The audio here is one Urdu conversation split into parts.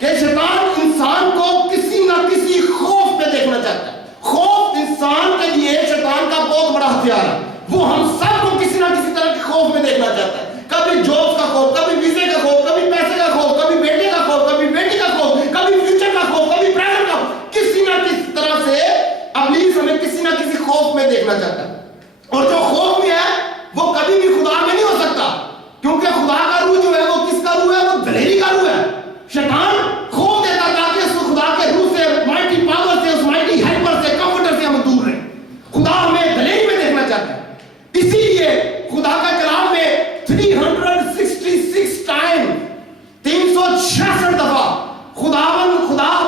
کہ شیطان انسان کو کسی نہ کسی خوف میں دیکھنا چاہتا ہے. خوف انسان کے لیے شیطان کا بہت بڑا ہتھیار ہے. وہ ہم سب کو کسی نہ کسی طرح کے خوف میں دیکھنا چاہتا ہے. کبھی جاب کا خوف, کبھی ویزے کا خوف, کبھی پیسے کا خوف, کبھی بیٹے کا خوف, کبھی بیٹی کا خوف, کبھی فیوچر کا خوف, کبھی پریزنٹ کا خوف. کسی نہ کسی طرح سے ابلیس ہمیں کسی نہ کسی خوف میں دیکھنا چاہتا ہے. اور جو خوف میں ہے وہ کبھی بھی خدا میں نہیں ہو سکتا, کیونکہ خدا کا روح جو ہے وہ کس کا روح ہے؟ وہ دلیری کا روح ہے. شیطان خوف دیتا تاکہ اس خدا کے روح سے, مائٹی پاور سے, اس مائٹی ہیلپر سے, کمفرٹر سے ہم دور رہیں. خدا ہمیں دلیری میں دیکھنا چاہتا ہے. اسی لیے خدا کا کلام میں 366 ٹائم 366 دفعہ خدا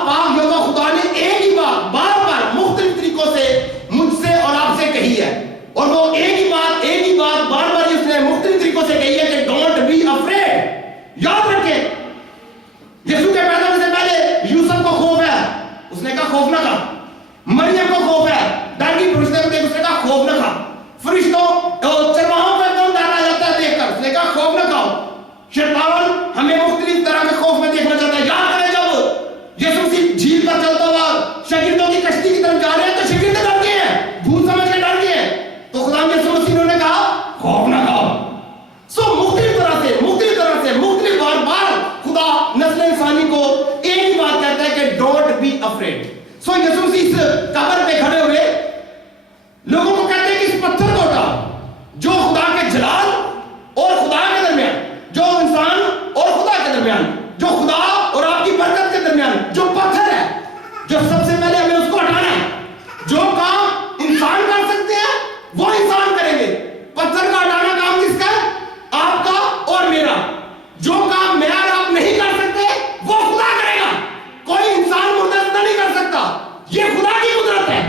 پاک یہوہ خدا نے ایک ہی بات بار بار مختلف طریقوں سے مجھ سے اور آپ سے کہی ہے. اور وہ ایک ہی بات بار بار اس نے مختلف طریقوں سے کہی ہے کہ ڈونٹ بی افریڈ. یاد رکھیں, یسوع کے پیدا ہونے سے پہلے یوسف کو خوف ہے, اس نے کہا خوف نہ کھا. مریم کو خوف ہے, ڈانگی فرشتے کو دیکھ اس نے کہا خوف نہ کھا. فرشتوں چرواہوں کو ایک دم ڈر آ جاتا ہے دیکھ کر, اس نے کہا خوف نہ کھاؤ. شیطان ہمیں مختلف طرح کے خوف میں دیکھنا چاہتا ہے. یاد کریں جب یسوع مسیح جھیل پر چلتا ہوا شاگردوں کی کشتی کی طرف جا رہے ہیں تو شاگرد ڈر گئے ہیں, بھوت سمجھ کے ڈر گئے ہیں. تو خدا یسوع مسیح نے کہا خوف نہ کھاؤ. سو مختلف طرح سے مختلف بار خدا نسل انسانی کو ایک ہی بات کہتا ہے کہ ڈونٹ بی افریڈ. سو یسوع مسیح اس قبر پہ کھڑے ہوئے لوگوں کو کہتے ہیں کہ اس پتھر کو اٹھاؤ جو خدا کے جلال اور خدا کے درمیان, جو انسان اور خدا کے درمیان, جو خدا اور آپ کی برکت کے درمیان جو پتھر ہے, جو سب سے پہلے ہمیں اس کو ہٹانا ہے. جو کام انسان کر سکتے ہیں وہ انسان کریں گے. پتھر کا ہٹانا کام کس کا ہے؟ آپ کا اور میرا. جو کام میں اور آپ نہیں کر سکتے وہ خدا کرے گا. کوئی انسان مردہ نہیں کر سکتا, یہ خدا کی قدرت ہے.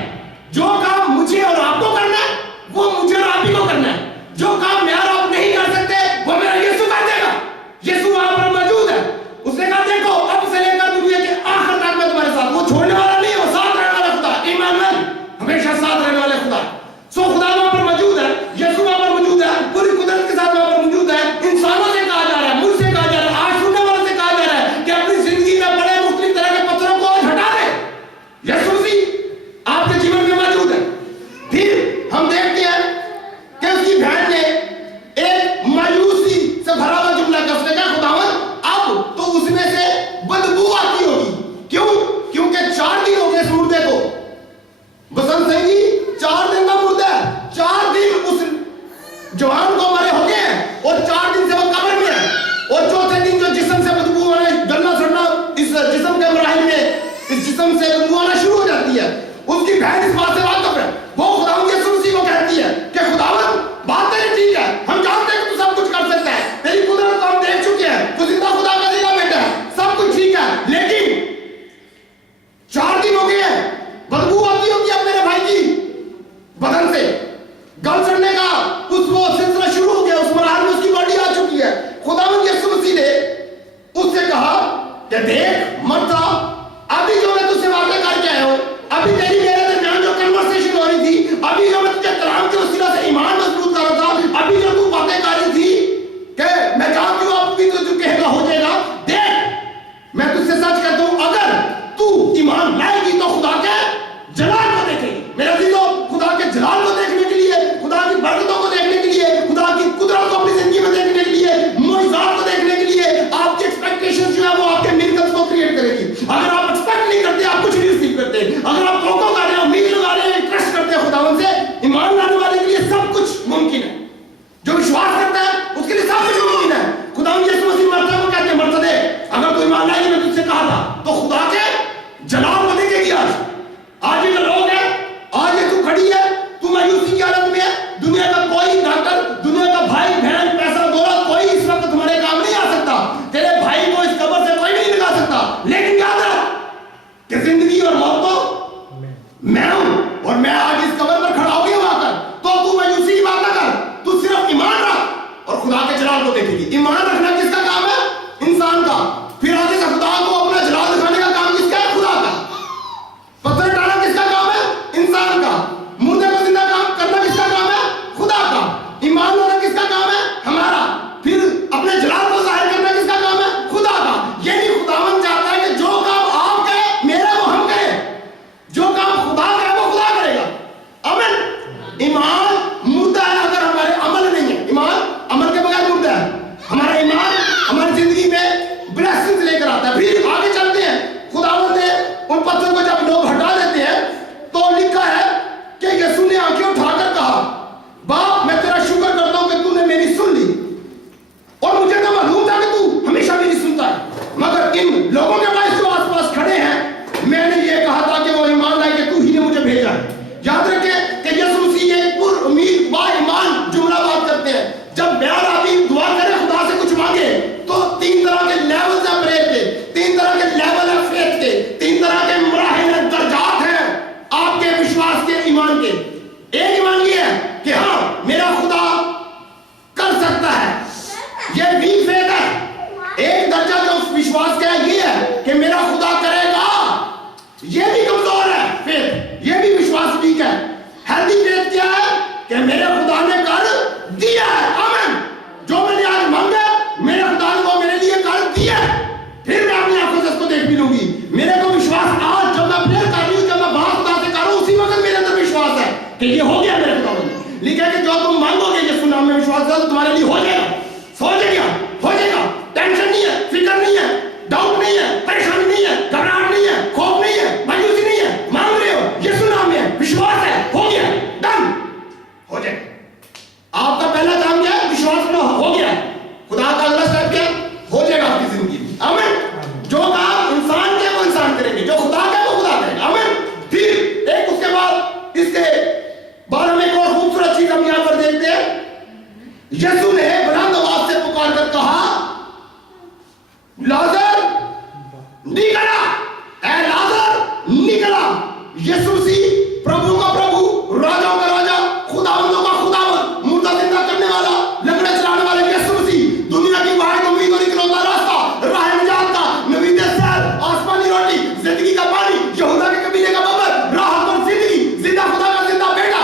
جو کام مجھے اور آپ کو کرنا ہے وہ مجھے اور آپ ہی کو کرنا ہے. جو کام میں اور آپ نہیں کر سکتے وہ میرا یسوع کر دے گا. یسوع وہاں پر موجود ہے. اس نے کہا دیکھو اب سے لے کر دنیا کے آخر تک میں تمہارے ساتھ. وہ چھوڑنے والا نہیں, وہ ساتھ رہنے والا خدا, ایمانویل, ہمیشہ ساتھ رہنے والے خدا. سو خدا وہاں پر موجود ہے, یسوع وہاں پر موجود ہے, پوری قدرت کے ساتھ وہاں پر موجود ہے. انسانوں سے کہا جا رہا ہے, مجھ سے کہا جا رہا ہے, آج سننے والوں سے کہا جا رہا ہے کہ اپنی زندگی میں بڑے مختلف طرح کے پتھروں کو آج ہٹا دیں. یسوع مسیح آپ کے جیون میں موجود ہے. پھر ہم دیکھتے ہیں کہ اس کی بہن نے ایک مایوسی سے بھرا ہوا جملہ کہا. اس نے کہا خداوند اب تو اس میں سے بدبو آتی ہوگی. کیوں؟ کیونکہ 4 دن ہو گئے اس مردے کو. بسنت سنگھ جی 4 دن کا مردہ ہے, 4 دن اس جوان کو مرے ہو گئے ہیں اور 4 دن سے وہ قبر میں ہے. اور چوتھے دن جو جسم سے بدبو آنا, جلنا سڑنا اس جسم کے مراحل میں اس جسم سے بدبو آنا شروع ہو جاتی ہے. اس کی بہن اس بات سے واقف ہے. وہ خداوند یسوع مسیح کو کہتی ہے کہ خداوند بات تیری ٹھیک ہے, ہم جانتے ہیں کہ تو سب کچھ کر سکتا ہے, تیری قدرت کو ہم دیکھ چکے ہیں, تو زندہ خدا کا زندہ بیٹا ہے, سب کچھ ٹھیک ہے, لیکن 4 دن ہو گئے ہیں, بدبو آتی ہوگی اب میرے بھائی کی بدن سے. گل سڑنے کا وہ سلسلہ شروع ہو گیا, اس مراحل میں اس کی باڈی آ چکی ہے. خداوند یسوع مسیح نے اس سے کہا کہ دیکھ مرتا, ابھی جو میں تجھ سے باتیں کر کے آیا ہوں, ابھی تیری میرے درمیان جو کنورسیشن ہو رہی تھی, ابھی جو میں تجھے کلام کے وسیلہ سے ایمان مضبوط کر رہا تھا, ابھی جو تو باتیں کر رہی تھی کہ میں جانتی ہوں آپ بھی تو کہے گا ہو جائے گا, دیکھ میں تجھ سے سچ کہتا ہوں اگر تو ایمان لائے گی تو خدا کے جلال کو دیکھے گی. میرا دل خدا کے جلال کو دیکھنے کے لیے, خدا کی برکتوں کو دیکھنے کے لیے, خدا کی قدرت کو اپنی زندگی میں دیکھنے کے لیے, معجزات کو دیکھنے کے لیے آپ کی ایکسپیکٹیشن جو ہے وہ آپ کے میرکلز کو کریٹ کرے گی. اگر آپ ایکسپیکٹ نہیں کرتے آپ کچھ نہیں ریسیو کرتے. اگر آپ توقع کر رہے ہیں, امید لگا رہے ہیں, ٹرسٹ کرتے ہیں خداوند سے, ایمان لانے والے کے لیے سب کچھ ممکن ہے. جو وشواس کرتا ہے اس کے لیے سب کچھ ممکن ہے. خداوند یسوع مسیح مرتا کو کہتے ہیں مرتا دے, اگر تو ایمان لائے گی, میں تجھ سے کہا تھا, تو خدا کے جلال کو دیکھے گی. آج یہ جو لوگ ہیں, آج یہ تو کھڑی ہے, تو مایوسی کی حالت میں ہے, دنیا کا کوئی ڈاکٹر, دنیا کا بھائی بہن, پیسہ دولت کوئی اس وقت تمہارے کام نہیں آ سکتا. تیرے بھائی کو اس قبر سے کوئی نہیں نکال سکتا. لیکن یاد رکھ کہ زندگی اور موت تو میں ہوں, اور میں آج اس قبر پر کھڑا ہو گیا وہاں کر. تو مایوسی کی بات نہ کر, تو صرف ایمان رکھ اور خدا کے جلال کو دیکھے گی. ایمان رکھنا کس کا کام ہے؟ انسان کا. پھر آگے سے خدا کو اپنا جلال دکھانے کا کام کس کا ہے؟ خدا کا. پتھر ڈالنا کس کا کام ہے؟ انسان کا. مردے کو زندہ کرنا کس کا کام ہے؟ خدا کا. ایمان لانا کس کا کام ہے؟ ہمارا. پھر اپنے جلال کو ظاہر کرنا کس کا کام ہے؟ خدا کا. یعنی خداوند چاہتا ہے کہ کہ میرا خدا کرے گا، یہ بھی کمزور ہے فیتھ، یہ بھی وشواس ٹھیک ہے. ہیلدی فیتھ کیا ہے کہ میرے خدا نے کر دیا ہے. آمین. جو میں نے آج مانگا میرے خدا نے وہ میرے لیے کر دیا ہے. پھر میں اپنی آنکھوں سے اس کو دیکھ بھی لوں گی. میرے کو وشواس آج جب میں پریئر کر رہی ہوں، جب میں بات خدا سے کر رہا ہوں، اسی وقت میرے اندر وشواس ہے کہ یہ ہو گیا میرے خدا نے. لکھا ہے کہ جو تم مانگو گے یسوع نام میں وشواس ہے تو تمہارے لیے ہو جائے گا. ہو جائے گا، ہو جائے گا. ٹینشن نہیں ہے، فکر نہیں ہے، ڈاؤٹ نہیں ہے، پریشانی نہیں ہے، گھبراہٹ نہیں ہے، خوف نہیں ہے، مایوسی نہیں ہے. مانگ رہے ہو یسوع نام میں، وشواس ہے، ہو گیا، ڈن، ہو جائے. آپ کا پہلا کام کیا ہے؟ وشواس کرو، ہو گیا. خدا کا اگلا سٹیپ کیا ہے؟ ہو جائے گا آپ کی زندگی میں. آمین. جو کام انسان کے وہ انسان کریں گے، جو خدا کا وہ خدا کرے گا. آمین. پھر ایک اس کے بعد اس کے بارے میں ایک اور خوبصورت چیز ہم یہاں پر دیکھتے ہیں. یسوع نے بلند آواز سے پکار کر کہا، لازر نکلا، اے لازر نکلا. یسوع مسیح پربھو کا پربھو، راجاؤں کا راجا، خداوندوں کا خداوند، مردہ زندہ کرنے والا، لنگڑے چلانے والا یسوع مسیح، دنیا کی واحد امید اور اکلوتا راستہ، راہ نجات کا، نوید سیر، آسمانی روٹی، زندگی کا پانی، یہودا کے قبیلے کا بابر، راحت اور زندگی، زندہ خدا کا زندہ بیٹا،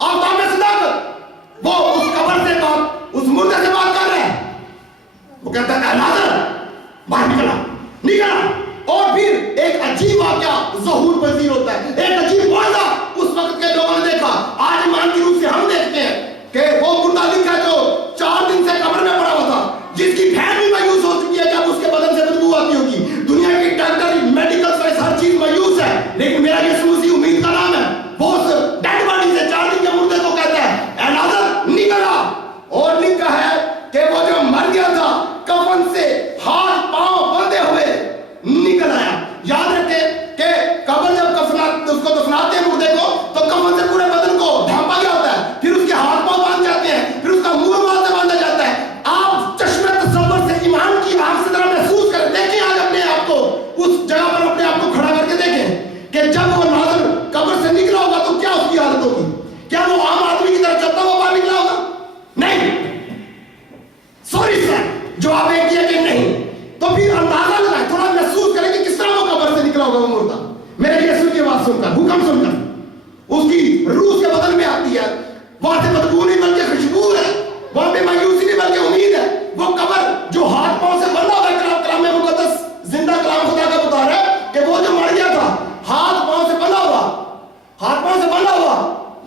آفتاب میں صداقت. وہ اس قبر سے بات، اس مردے سے بات کر رہے ہیں. وہ کہتا ہے اے لازر باہر نکلا، نکلا. اور پھر ایک عجیب واقعہ ظہور پذیر ہوتا ہے، ایک عجیب معجزہ اس وقت کے لوگوں نے دیکھا. آج ایمان کی روح سے ہم دیکھتے ہیں کہ وہ مردہ لکھا جو 4 دن سے قبر میں پڑا ہوا تھا، جس کی پھیل بھی مایوس ہو چکی ہے، جب اس کے بدن سے بدبو آتی ہوگی. دنیا کی ڈاکٹر میڈیکل سائنس ہر چیز مایوس ہے، لیکن میرا یسوع مسیح امید کا نام ہے. وہ اس ڈیڈ باڈی سے 4 دن کے مردے کو کہتا ہے اے لازر نکلا. اور لکھا ہے کہ وہ جو مر گیا تھا کفن سے ہاتھ پاؤں بندھے ہوئے نکل آیا. یاد رکھیں کہ قبر جب اس کو دفناتے ہیں مردے کو تو کفن سے پورے بدن کو ڈھانپا گیا ہوتا ہے، پھر اس کے ہاتھ پاؤں باندھ جاتے ہیں، پھر اس کا منہ وہاں سے باندھا جاتا ہے. آپ چشمے تصور سے ایمان کی آنکھ سے ذرا محسوس کریں، دیکھیں آج اپنے آپ کو اس جگہ پر اپنے آپ کو کھڑا کر کے دیکھیں کہ جب وہ لازر قبر سے نکلا ہوگا تو کیا اس کی حالت ہوگی. کیا وہ عام آدمی کی طرح چلتا ہوا باہر نکلا ہوگا؟ نہیں. سوری سر، جواب ایک یہ کہ نہیں. تو پھر اندازہ لگائیں، تھوڑا محسوس کریں کہ کس طرح وہ قبر سے نکلا ہوگا وہ مردہ. میرے یسوع کی آواز سن کر، حکم سن کر، اس کی روح اس کے بدن میں آتی ہے. وہاں سے بدبو نہیں بلکہ خوشبو ہے، وہاں پہ مایوسی نہیں بلکہ امید ہے. وہ قبر جو ہاتھ پاؤں سے بندھا ہوا ہے، کلام میں مقدس زندہ کلام خدا کا بتا رہا ہے کہ وہ جو مر گیا تھا ہاتھ پاؤں سے بندھا ہوا، ہاتھ پاؤں سے بندھا ہوا،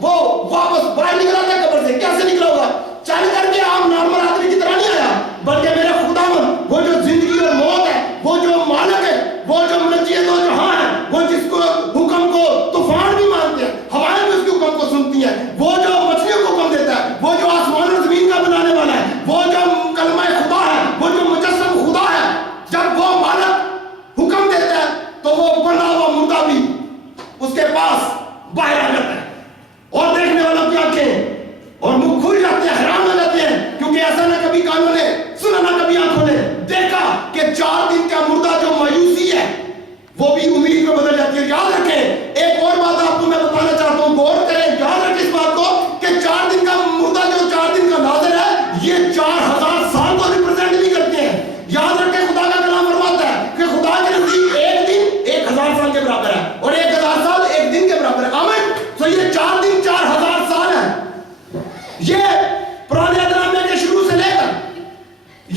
وہ واپس باہر نکلا تھا قبر سے. کیسے نکلا ہوگا؟ چل کر کے عام نارمل آدمی کی طرح نہیں آیا، بلکہ میرا خداوند، وہ جو زندگی اور موت ہے، وہ جو مالک ہے، وہ جو منجی دو جہاں ہے، وہ جس کو حکم کو طوفان بھی مانتے ہیں، ہوائیں بھی اس کے حکم کو سنتی ہیں، وہ جو مچھلیوں کو حکم دیتا ہے، وہ جو آسمان اور زمین کا بنانے والا ہے، وہ جو کلمہ خدا ہے، وہ جو مجسم خدا ہے. جب وہ مالک حکم دیتا ہے تو وہ بنا ہوا مردہ بھی اس کے پاس باہر آ جاتا ہے، اور دیکھنے والوں کی آنکھیں اور منہ کھل جاتے ہیں، حیران ہو جاتے ہیں، کیونکہ ایسا نہ کبھی کانوں نے سنا، نہ کبھی آنکھوں نے دیکھا کہ 4 دن کا مردہ جو مایوسی ہے وہ بھی امید میں بدل جاتی ہے. یاد رکھیں، ایک اور بات آپ کو میں بتانا چاہتا ہوں، غور کریں، یاد رکھیں اس بات کو کہ 4 دن کا مردہ جو 4 دن کا ناظر ہے، یہ 4000 سال کو ریپرزینٹ بھی کرتے ہیں. یاد رکھیں، خدا کا کلام فرماتا ہے کہ خدا کے نزدیک ایک دن 1000 سال کے برابر ہے، اور 1000 سال ایک دن کے برابر ہے. آمین. تو یہ 4 دن 4000 سال ہے. یہ پرانے عہد کے شروع سے لے کر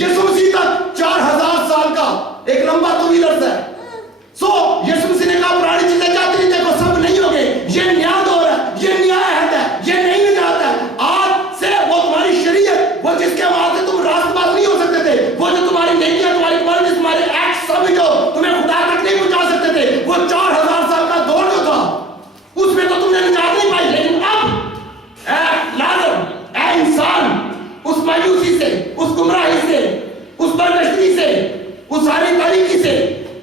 یسوع مسیح تک 4000 سال کا ایک لمبا طویل عرصہ ہے. سو یسوع مسیح نے کہا پرانی چیزیں جاتی نہیں، دیکھو سب نہیں ہو گئے، یہ نیا دور ہے، یہ نیا عہد ہے، یہ نئی نجات ہے. آج سے وہ تمہاری شریعت، وہ جس کے وہاں سے تم راست باز نہیں ہو سکتے تھے، وہ جو تمہاری نیکیاں، تمہاری قربانی، تمہارے ایکٹ سب جو تمہیں خدا تک نہیں پہنچا سکتے تھے، وہ 4000 سال کا دور جو تھا اس میں تو تم نے نجات نہیں پائی. لیکن اب اے لازر، اے انسان، اس مایوسی سے، اس گمراہی سے، اس برگشتی سے، اس ساری تاریکی سے،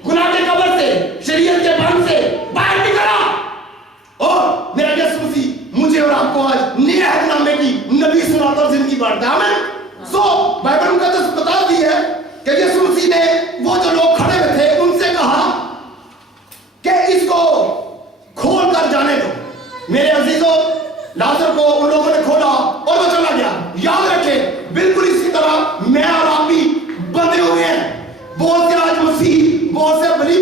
گناہ کے قبر سے، شریعت کے بند سے باہر نکلا. اور میرا یسوع مسیح مجھے اور آپ کو آج نئے عہد نامے کی نبی سناتا اور زندگی بانٹتا ہے. آمین. سو بائبل مقدس بتاتی ہے کہ یسوع مسیح نے وہ جو لوگ کھڑے ہوئے تھے ان سے کہا کہ اس کو کھول کر جانے دو. میرے عزیزوں، لازر کو ان لوگوں نے کھولا اور وہ چلا گیا. یاد رکھیں، بالکل اسی طرح میں اور آپ بھی بندھے ہوئے ہیں. بہت سے آج مسیح، بہت سے بلیور